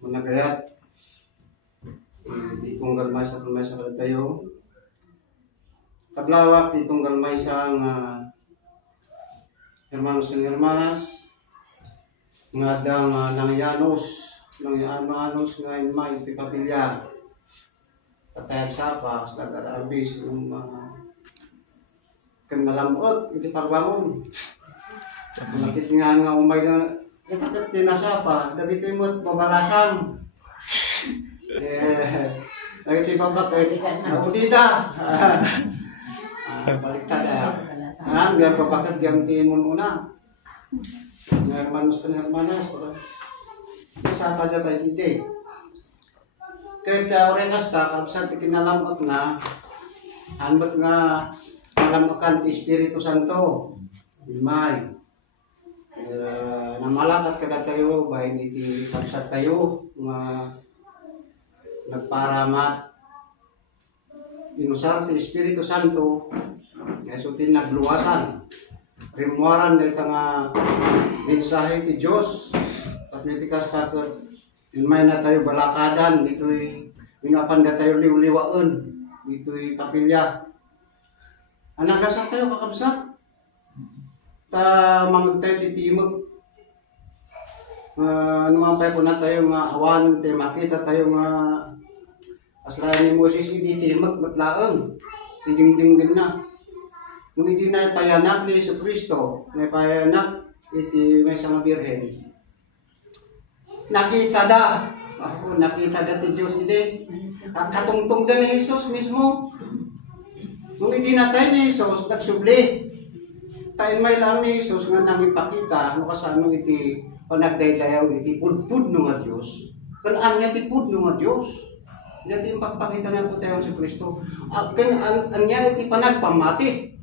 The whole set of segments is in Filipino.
managayat di tunggal may sa kada tayo kablawak di tunggal may sa hermanos and hermanas nga dang nangyanos nga may iti kapilya tatayag sapa sa garabis yung kan malamot iti pagbangon nakit nga umay na kitakat tinasapa dagito imot babalasang dagito ibabak naudida baliktad biar babakat yang timun una hermanos kan hermanas sapa aja baik ide kaya orang kasta kapsa tikinalamot na hanbat nga malamakan ti Espiritu Santo imay namalakat kada tayo bahin iti kapsa tayo nga nagparamat inusar ti Espiritu Santo so tinagluwasan rimuaran dahil nga mensahe ti Diyos at nitikas kakot may na tayo balakadan dito'y minapan na tayo liwliwaan dito'y kapilya anagasa tayo kakabsat ta mangag tayo titimag numapay ko na tayo nga awan tayo makita tayo nga aslayan ni Moses ititimag matlaang tidingding din na nung hindi na ipayanak ni Yesu Kristo na ipayanak iti may isang birhen nakita ti Diyos ide katungtong din ni Jesus mismo nung hindi na tayo ni Jesus nagsubli tayo may lang ni Jesus nga nang ipakita ano kasano iti panagdaydayaw iti pudpud no nga Diyos kanaan nga iti pud no nga Diyos iti pagpakita na po tayo si Kristo kanaan nga iti panagpamati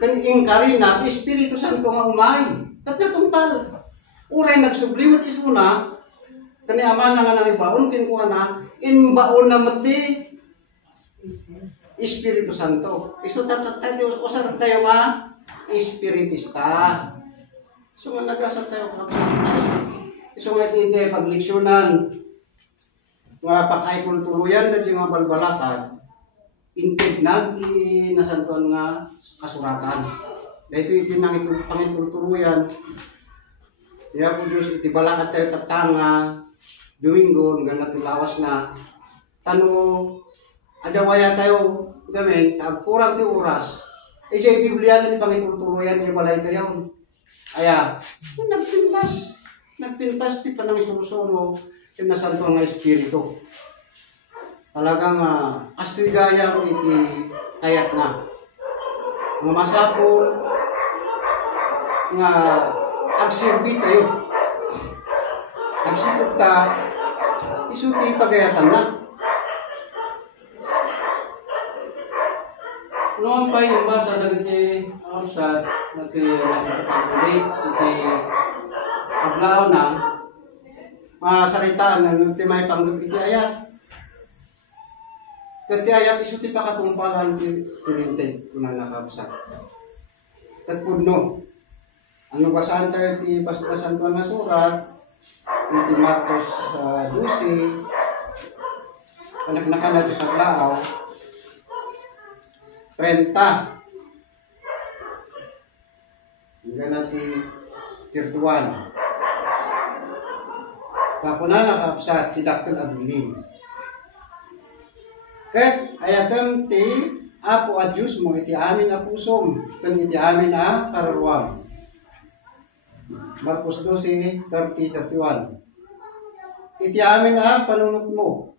kan ingkari na ti Espiritu Santo nga umay kat natungpal uray nagsubli mat isuna kani ama nga nangibaon kinkuha na inbaon na mati Espiritu Santo iso tatatay usar tayo nga espiritista so nga nagasa tayo iso nga hindi pagliksyonan nga pakay tuluyan na di mga balbalakad intig na di nasantuan nga kasuratan dahito iti nang pangitultuluyan kaya po Diyos iti balakad tayo tatanga Domingo nga natilawas na tano adawaya tayo gamin kurang ti oras ijay Biblia na ti pangitultuluyan di balay tayo aya nagpintas ti panang isurusuno ti nasantuan nga Espiritu talagang astigaya ko iti kayat na nga masapol nga agserbi tayo agsipot ta isuti pagayatan na noon pa yung basa nagiti sa nagpapaguli iti paglao na masaritaan na timay panggap iti ayat kati ayat isuti pa katungpalan ti tulintin kunang nakabsat. Kat pudno. Ano basahan tayo ti Pastor Tuan nga surat ti Marcos 12 panagnakan natin paglaaw 30 hanggang natin 31 kapuna nakabsat ti dakkel abilin ket ayatan ti Apo a Diyos mo iti amin a pusom ken iti amin a kararwam. Marcos 12:30-31. Iti amin a panunot mo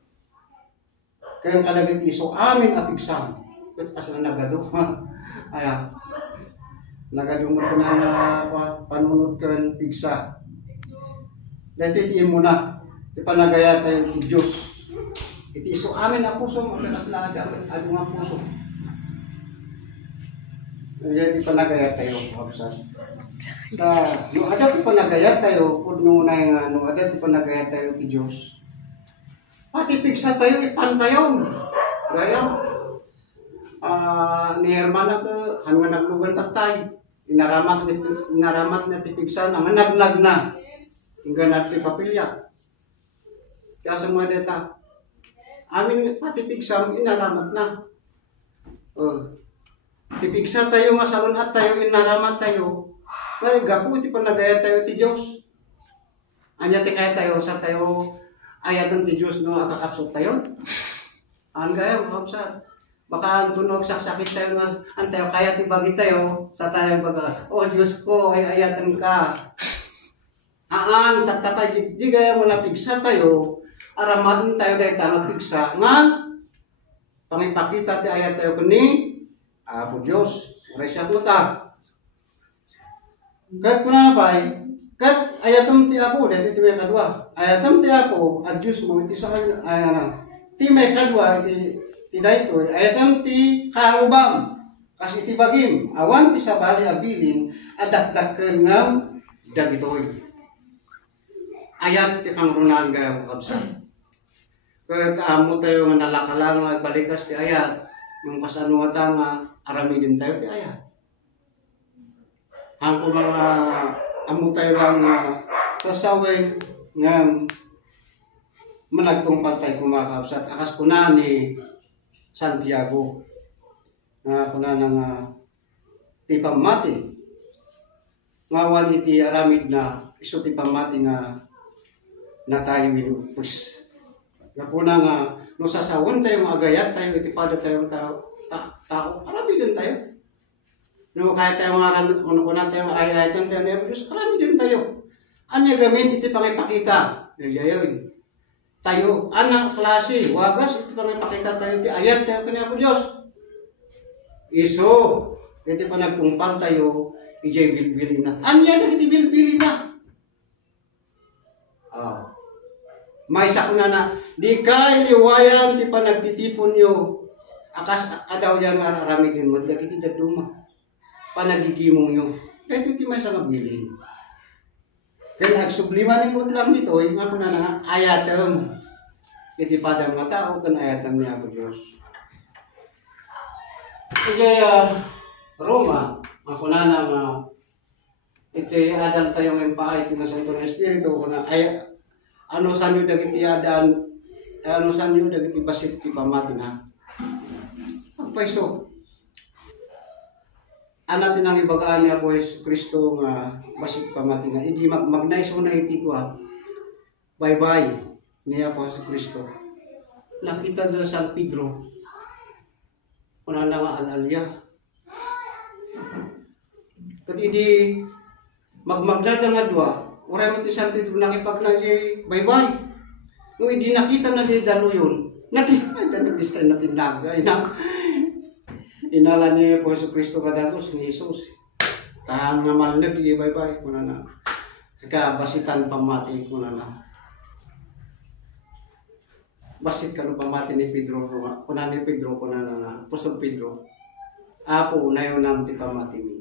ken kadagit iso amin a pigsam. Ket asla nagado aya nagadumot na panunot ken pigsa. Dito iti muna ti panagaya tayo ti Diyos. Iti iso amin a puso mo kanas na adu nga puso. Jadi panagayat tayo kapsan. No ada ti panagayat tayo pudno na nga no ada ti panagayat tayo ti Dios. Pati pigsa tayo ipantayon. Gaya ni hermana ke hanggang naglugan tatay. Inaramat na ti pigsa na naglag na. Hingga nati kapilya. Kaya sa mga data, amin pati pigsam, inaramat na. Tipigsa tayo nga salon at tayo, inaramat tayo. Ngay, gapu, iti pa nagaya tayo ti Diyos. Anya ti kaya tayo sa tayo, ayatan ti Diyos no, akakapsot tayo. Ang gaya, makapsat. Baka tunog sakit tayo nga, ang tayo kaya tibagi tayo, sa tayo baga, Diyos ko, ay ayatan ka. Tatapay, di gaya mo na pigsa tayo, aramatin tayo dahil tayo magpigsa, nga, pangipakita ti ayat tayo kuni, Apo Diyos, maray siya po ta. Kahit kuna na ba, kahit ayatom ti Apo, dahil iti may kadwa, ayatom ti Apo, at Diyos mo, iti sa ti may kadwa, iti dahito, ayatom ti kaubam, kasi iti bagim, awan ti sabali abilin, adakdakken ngam, dagitoy. Ayat ti kang runan gaya mo kapsan. Kaya amo tayo nga nalakalang balikas ti ayat, yung kasanuatan nga aramidin tayo ti ayat. Hangko mga amo tayo lang kasaway nga managtungpal tayo kumakapsat. Akas kuna ni Santiago nga kuna ng ti pamati. Ngawan iti aramid na iso ti pamati nga na tayo inupos. Kapuna nga, no sasawon tayo agayat tayo, itipada tayo tao, marami din tayo. No, kaya tayo marami, kuna tayo ayatan tayo na Diyos, marami din tayo. Anya gamin, iti pangipakita. Nagyayon. Tayo, anak klase, wagas, iti pangipakita tayo, iti ayat tayo kanya po Diyos. Iso, iti panagtungpal tayo, ijay bilbilin na. Anya na iti bilbilin na. May sakuna na, di kay liwayan ti panagtitipon nyo. Akas adaw yan nga arami din mo, dagiti daduma. Panagigimong nyo. Dahil iti may sa nabilin. Kaya nagsubliman ni lang dito, yung ako na nga, ayatam. Iti padang mga tao, kan ayatam niya ako Diyos. Kaya Roma, ako na nga, iti adam tayo ng paay, iti nasa ito ng Espiritu, kuna ano sanyo dagiti adan, ano sanyo dagiti basit ti pamati na. Pagpaiso. Anatin ang ibagaan niya po Yesu Kristo nga basit pamati na. Hindi magnaiso na iti ko Bye-bye niya po Yesu Kristo. Nakita na San Pedro. Kuna na nga alalya. Kat hindi magmagdada nga dua. Oray mo ti San Pedro nakipagnagay bye-bye. Nung hindi nakita na si Dalo yun, nagistay natin nagay na. Inala niya po Yesu Kristo kadatos ni Jesus. Tahan nga malnag, bye-bye. Kuna na. Saka basitan pamati, kuna na. Basit ka no pamati ni Pedro. Kuna ni Pedro, kuna na. Apostol Pedro. Apo, unayo nam ti pamati mi.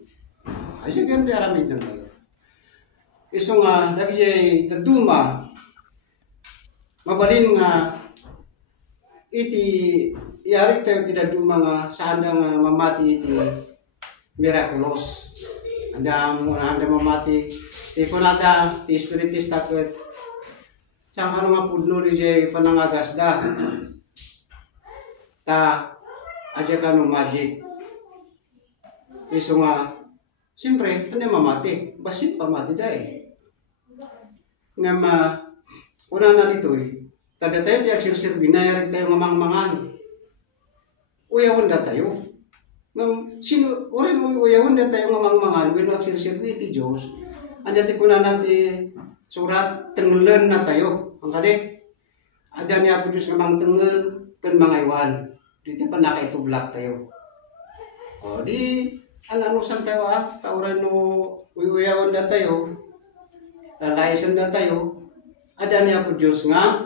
Ayun ganun di aramid na tayo. Iso nga, nagyay daduma, mabalin nga, iti, iyarik tayo ti daduma nga, saan nga mamati iti miraculos. Anda mamati, ti kunada, ti spiritista ket, saan ano nga pudno ni jay panangagas da, aja ka no magic. Iso nga, siyempre, ano mamati? Basit pamati dahil. Nga una na dito tada tayo tiyak sirsir binayarag tayo nga mangmangan. Uyawan da tayo. Sino, orin mo uyawan da tayo nga mangmangan, wino sirsir iti Diyos. Andati kuna natin surat, tenglen na tayo. Ang kadi, ada niya po Diyos nga mang tenglen, kan mga iwan. Dito pa nakaitublak tayo. O di, ano san tayo tauran no uyawan da tayo, lalaisan da tayo, ada niya po Diyos nga,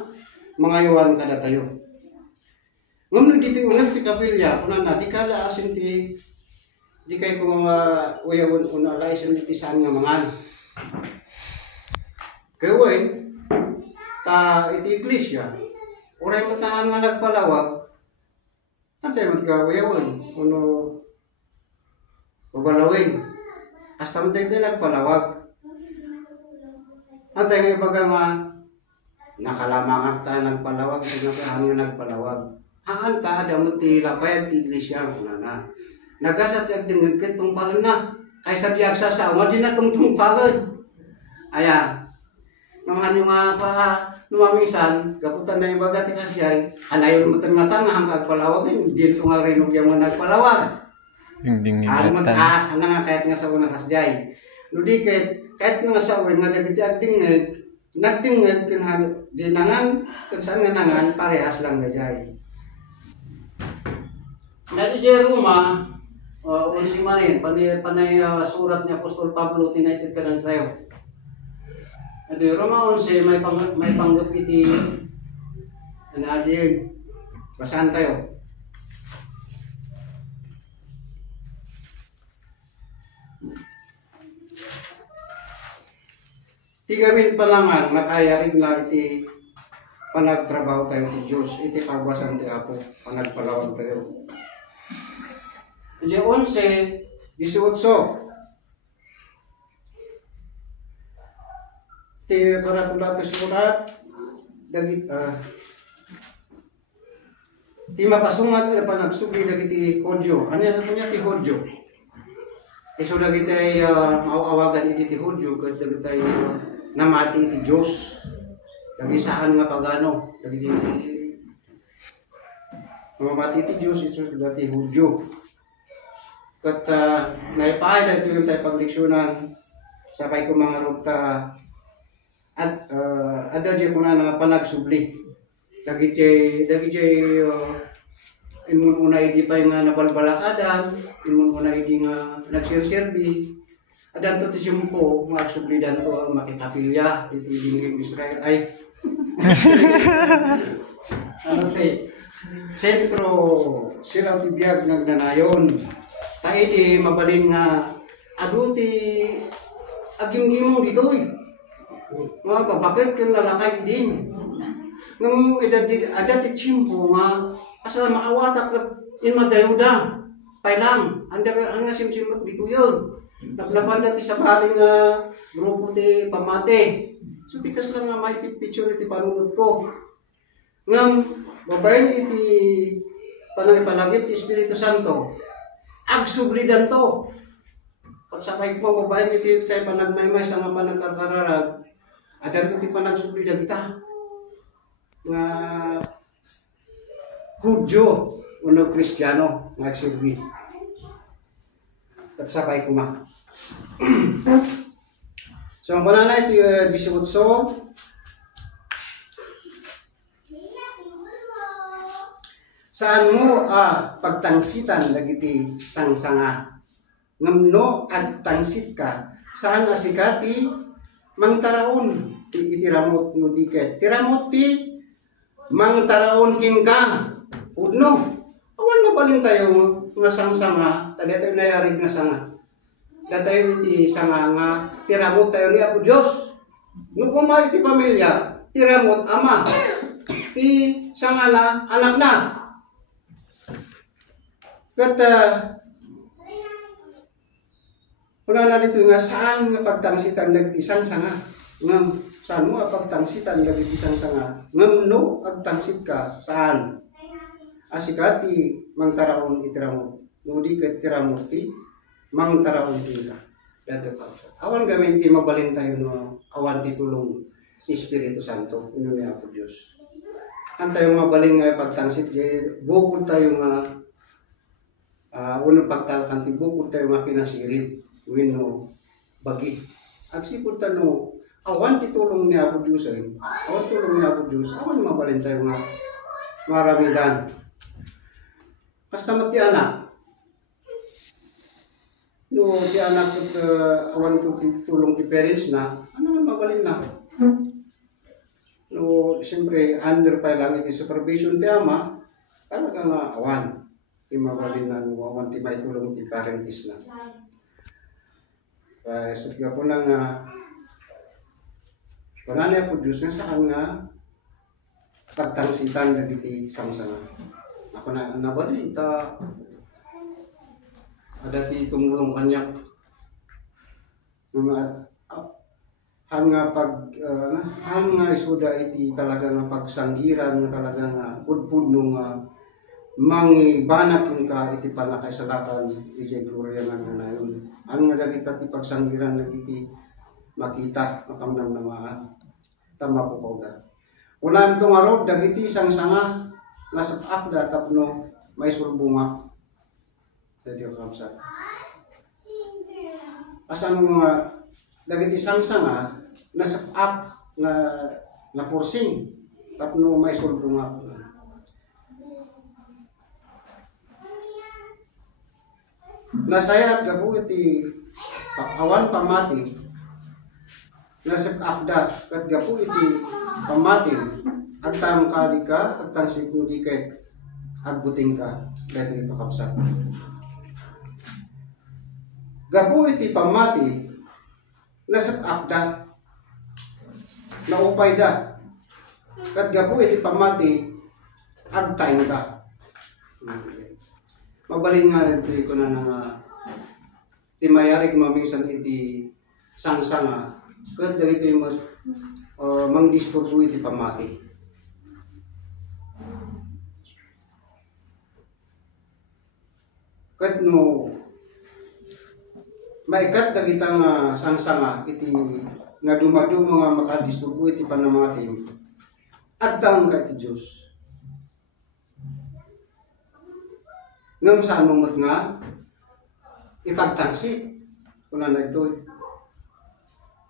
mga iwan kada tayo. Ngam dito yung ti kapilya, kuna na, di kala asin ti, di kayo kung mga uyawan una, lalaisan ti saan nga mangan. Kaya iti iglesia, oray mataan nga nagpalawag, antay magkawayawan, uno, babalawin. Hasta mo tayo nagpalawag. At nga ibaga nga, Nakalamang ta nagpalawag, sinakahan nga nagpalawag. Haan ta, damot ti lapay at ti iglesia na. Nagasat yung dingagkit tungpalan na. Ay sa diag sasawa, di na tungpalan. Aya, naman yung nga pa, numamisan, kaputan na yung baga ti kasyay, anayon mo tangatan nga hanggang palawag, dito nga rin yung mga nagpalawag. Ding Ano nga kahit nga sa unang kasyay. Ludi kahit nga sa unang nga dagiti agdingag, nagdingag kinahal dinangan kung saan nga nangan parehas lang na jay. Dati jay Roma, unsing manin, panay surat ni Apostol Pablo, tinited ka ng tayo. Adi Roma 11, may panggap iti sanadiyag. Basahan tayo. Tigamin pa naman, makayarig na iti panagtrabaho tayo ti Diyos, iti pagwasan ti Apo, panagpalawag tayo. Iti 11, 18. Ti karatulato surat, ti mapasungat na panagsugli dagiti Hodyo. Ano niya ti Hodyo? So dagiti maawagan iti Hodyo, kat dagiti namati iti Diyos. Dagisaan nga pagano, dagiti mamati iti Diyos, ito dagiti Hodyo. Kat naipahay na ito yung tayo pagliksyonan, sabay ko mga rugta at ada di ko na panagsubli. Dagiti inmun unay di pa nga nabalbalakadan, inmun unay di nga nagsirserbi. Adan to ti sumpo magsubli dan to makikapilya dito yung Israel ay. Ano say? Sentro sila ti biag nagnanayon. Tayo di mabalin nga adu ti agim-gimong dito mga babakit kang lalakay din. Nung ada ti chimpo nga asal maawatak at inmadayuda. Pailang, anda nga simsimot dito yun. Naplapan ti sa baling grupo ti pamate. So tikas lang nga may picture iti panunod ko. Ngam, babayin iti panangipalagip ti Espiritu Santo. Agsublidan to. Pagsakay ko babayin iti tayo panagmaymay sa mga panagkarkararag. Ada ito ti panagsublidan kita. Nga Hudyo, uno Kristiyano, nagsubli. At sabay ko ma. So, ang pananay, ito 18. Saan mo pagtangsitan dagiti sangsanga? Ngamno at tangsit ka, saan asikati mangtaraon iti ramot no diket. Tiramot ti mangtaraon king ka. Udno. Awan mabalin tayo nga sangsanga, tayo tayo nayarig na sanga. Datayo iti sanga nga tiramot tayo ni Apo Diyos. Nung kumay ti pamilya, tiramot ama. Ti sanga na anak na. Kata kuna na dito nga saan nga pagtangsitan dagiti sangsanga. Ngam saan mo pagtangsitan dagiti sangsanga? Ngam no agtangsit ka saan? Asikati mangtaraon itiramot. Nudi ket tiramot ti mangtaraon ti ka. Dado pa. Awan gamin ti mabalin tayo no awan ti tulong ti Espiritu Santo ino ni Apo Dios. Antayo mabalin nga pagtangsit bukod tayo nga uno pagtalkan ti bukod tayo nga kinasirib. Wino bagi. Agsipod tano, awan ti tulong ni Apo Diyos ay. Awan tulong ni Apo Diyos. Awan mabalin tayo nga maramidan. Kasta ti anak. No, ti anak at awan tulong ti parents na, ano nga mabalin na. No, siyempre, under pa lang iti supervision ti ama, talaga nga awan. Ti mabalin na, awan ti may tulong ti parents na. So kaya po lang pananay po Diyos nga saan nga pagtangsitan na diti sangsanga. Ako na nabali ita ada ti tumulong kanya mga nga ang nga isuda iti talaga nga pagsanggiran nga talaga nga pudpudno nga mangibanak yung ka iti panakaisalakan iti gloria nga nayon. Ang nga dagita ti pagsanggiran iti makita makamnam na mga tama po kauda. Ulan itong araw dagiti sang-sanga nasa akda tapno may sulbunga. Dati ko kamsa. Asan mga dagiti sang-sanga nasa na porsing tapno may sulbunga. Nasayat gabu iti awan pamati nasa akda kat gabu iti pamati agtang kali ka agtang sigudi kay agbuting ka dahil pakapsa. Gabu iti pamati nasa akda naupay da kat gabu iti pamati agtaing ka. Mabalin nga rin ko na timayarig mamingsan iti sang-sanga kat dagito yung mangdisturbo iti pamati. Kat no maikat dagitang sang-sanga iti nga dumado mga makadisturbo iti panamati agtang ka iti Diyos. Ngam saan mong nga ipagtangsi kuna na ito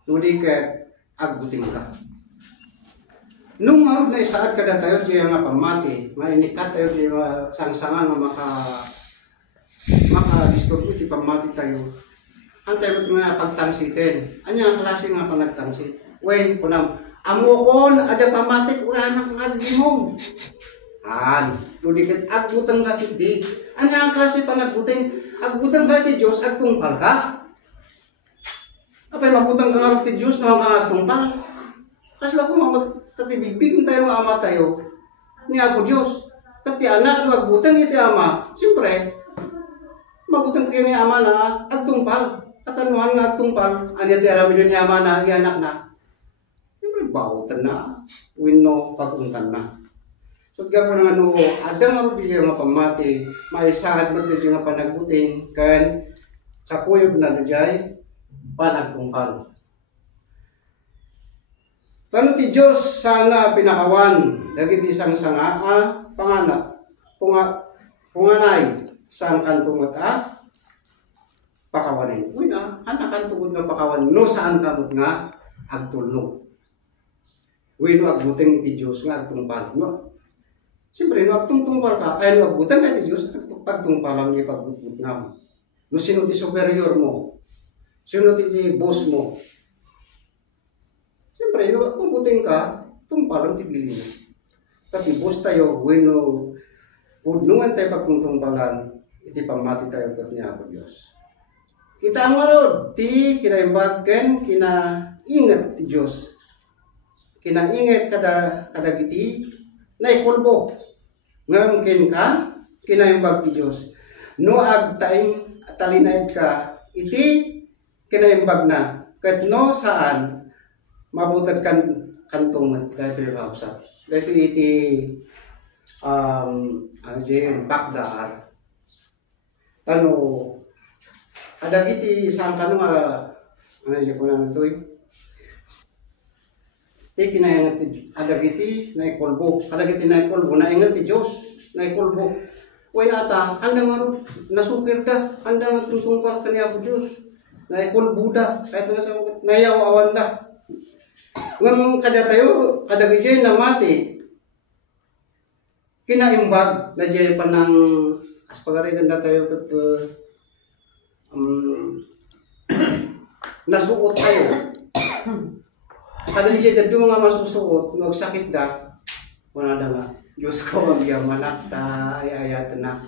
nudi ket agbuting ka. Nung araw na isaad kada tayo diya nga pamati mainikat tayo diya sang-sanga nga makadisturbo iti pamati tayo. Ang tayo nga pagtangsitin. Anya ang klase nga panagtangsit? When kunam amokon ada pamati ura ng agimong. Nudi ket agbutang ka hindi. Anya ang klase panagbuting? Agbutang ka ti Diyos agtungpal ka. Apay mabutang ka nga ti Diyos na mga agtungpal. Kasla ko tatibigbigon tayo nga ama tayo ni Apo Diyos. Kati anak agbutang iti ama. Siyempre, mabutang tayo ni ama na agtungpal. At anuhan nga agtungpal. Anya ti aramidon ni ama na ni anak na. Siyempre, bautan na. Wino pagungtan na. So, gabo nga no, adang ako dili nga pamati, maisahad mo dili nga panagbuting, kan kakuyog na dili panagtungkal. Tano ti Diyos sana pinakawan, dagiti sang-sanga, punganay, saan kantungot pakawanin. Uy na, anak kantungot nga pakawan, no saan kamot nga agtulnog. Uy no, agbuting iti Diyos nga agtungpal, no? Siyempre, no, agtungtungpal ka, ay no, agbutan ka ti Diyos, agtungpalang niya pagbutbut nga mo. No, sino ti superior mo? Sino ti boss mo? Siyempre, no, magbuting ka, tungpalang ti bilin. Pati boss tayo, bueno, pudnungan tayo pagtungtungpalan, iti pamati tayo kat niya ako Diyos. Kita ang marod, ti kinaimbagken, kinaingat ti Diyos. Kinaingat kadagiti, naikulbo. Ngayon ka, kinaimbag ti Diyos. No agtaing talinayad ka, iti kinaimbag na. Kat no saan, mabutag kantungan. Dahil ito yung kausap. Dahil iti, bakdar. Tano, adagiti saan ka nung, ko na ito kinaingat ti adagiti na ikulbo. Kadagiti na ikulbo, naingat ti Diyos na ikulbo. Uy nata, handang nasukir ka, handang tuntungpal ka niya po Diyos. Na ikulbo da, kahit na sa nayaw-awan da. Ngam kada tayo, kadagiti na mati, kinaimbag, na diya pa ng aspagarigan na tayo kat nasuot tayo. Kada niya dadto nga masusuot, magsakit da, wala na nga. Diyos ko, magyamanak, ayat na.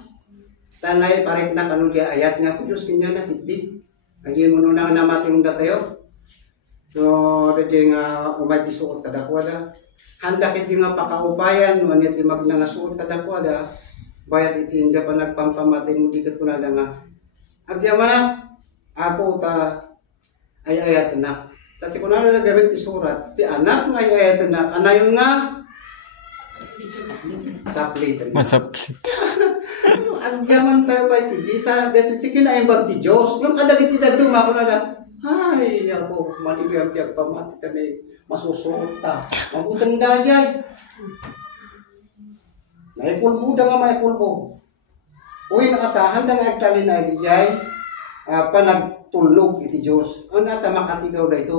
Tanay, parit na kanu diya ayat nga ko, Diyos kanya na, hindi. Ayan mo nung namating da tayo. No, dadya nga umati suot kada ko da. Handa kiti nga pakaubayan, manit magnangasuot kada ko da. Bayat iti hindi pa nagpampamatin mo dikit ko na nga. Agyamanak, apo ta, ayat na. Tati ko na gamit isurat, ti anak nga ito na, anayon nga, saplit. Masaplit. Ang yaman tayo ba, dita, dito tikila yung bag ti Diyos. Yung kadagit ita duma ko na, ay, ako, maligayam ti agpamati ta may masusuot ta. Mabutang dayay. Naipulbuda nga maipulbo. Uy, nakatahan na nagtali na dayay, panagtulog iti Diyos. Ano nata makatigaw na ito.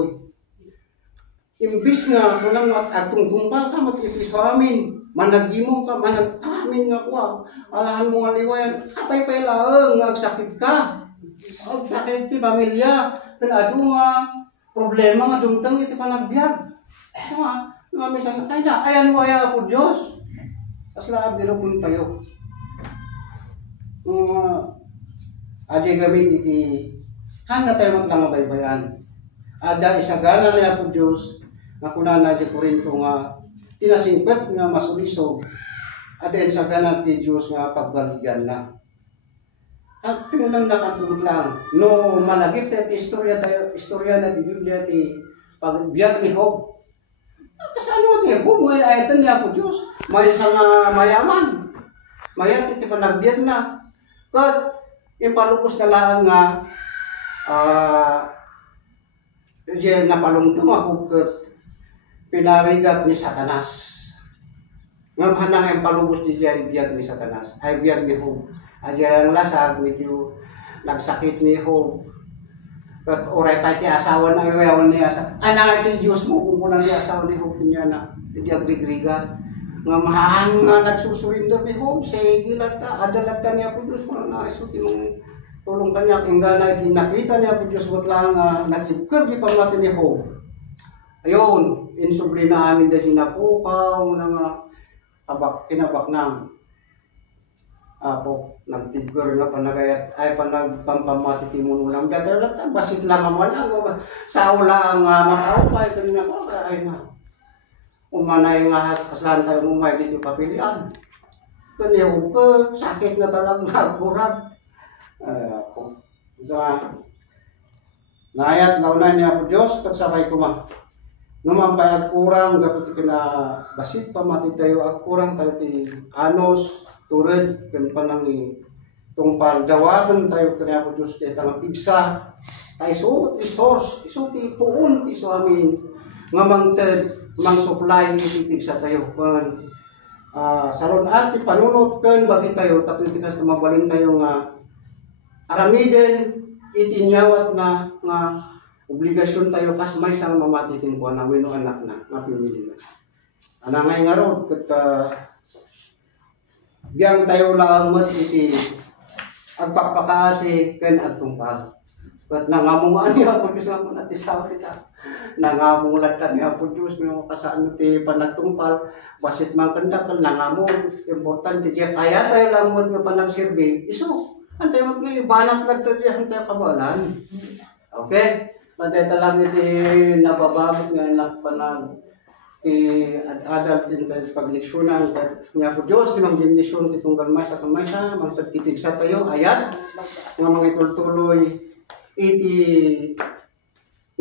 Imbis nga, walang atong tumpal ka, matiti sa amin. Managimo ka, amin nga ko. Alahan mo nga liwayan, apay laeng, agsakit ka. Agsakit ti pamilya. Kanado nga, problema nga dumtang iti panagbiag. Nga minsan, ay na, ayan waya ako Diyos. Asla, biro kung tayo. Aja gamin iti, hanga tayo matlang baybayan. Ada isagana niya po Diyos, nga kunana di Korinto nga, tinasingpet nga masulisog, ada isagana ti Diyos nga pagbaligan na. At tingulang nakatulog lang, no malagip tayo ti istorya na ti Biblia ti pagbiag ni Job. Kasano mo ti Job, may ayatan niya po Diyos, may isang mayaman, mayat iti panagbiag na. Kat, yung palubos na lang nga, diyan napalungtong ako kat pinarigat ni Satanas. Nga hanang yung palubos di diyan biyag ni Satanas, ay biyag ni Job. Diyan ang lasag, medyo nagsakit ni Job. Kat oray pa ti asawa na iwayawan niya sa, anang iti Diyos mo kung kunang ni asawa ni Job niya na, hindi agrig-rigat. Nga mahaan nga nagsusurindo ni Job, sige lang ta, adalat ta niya po Diyos mo na isuti mong tulong kanya, ingga na nakita niya po Diyos mo lang natibkar di pamati ni Job. Ayun, insubli na amin dahil napukaw na nga kinabak na ako, nagtibkar na panagayat, ay panagpampamati timuno lang, gadalat ta, basit lang naman lang, sa ula ang makaupay, kanina ko, ay na. Umanay nga kasahan tayo umay dito papilian. Kaniyaw ko, sakit na talagang nagkurad. Ako. Nayat, naunay niya po Diyos, katsabay ko ma. Numampay at kurang, dapat na basit pa mati tayo at kurang tayo ti anos, turid, kan panang tungpal dawatan tayo kaniya po Diyos, kaya tangang pigsa. Tayo suot, isos, isuti puun, iso amin, nga mangted, mang supply ititig sa tayo kan saron at panunot kan bagi tayo tapos tikas na mabalin tayo nga aramiden itinyawat na nga obligasyon tayo kas may sang mamatitin ko na wino anak na mapimili na anangay nga ron kat biyang tayo lang mat iti agpapakaasi kan at tungpal kat nangamungan niya po Diyos naman at isaw kita nangamong latan nga po Diyos may kasaan ti panagtungpal basit man kandakal nangamong importante diya kaya tayo lang mo nga panagsirbi iso antay mo nga ibanat lang to diya tayo kabalan okay padeta lang iti nabababot nga anak panag adult din tayo pagleksyonan nga po Diyos tinang bendisyon ti tunggal may sa mang tagtitig sa tayo ayat nga mga itultuloy iti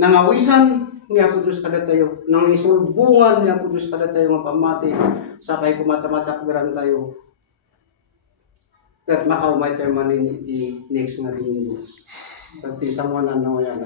nangawisan niya po Diyos kada tayo, nang isulbungan niya po Diyos kada tayo nga pamati, sakay kumatatak-garan tayo. At makaumay tayo manin iti next nga linggo. At isang wanan na yan,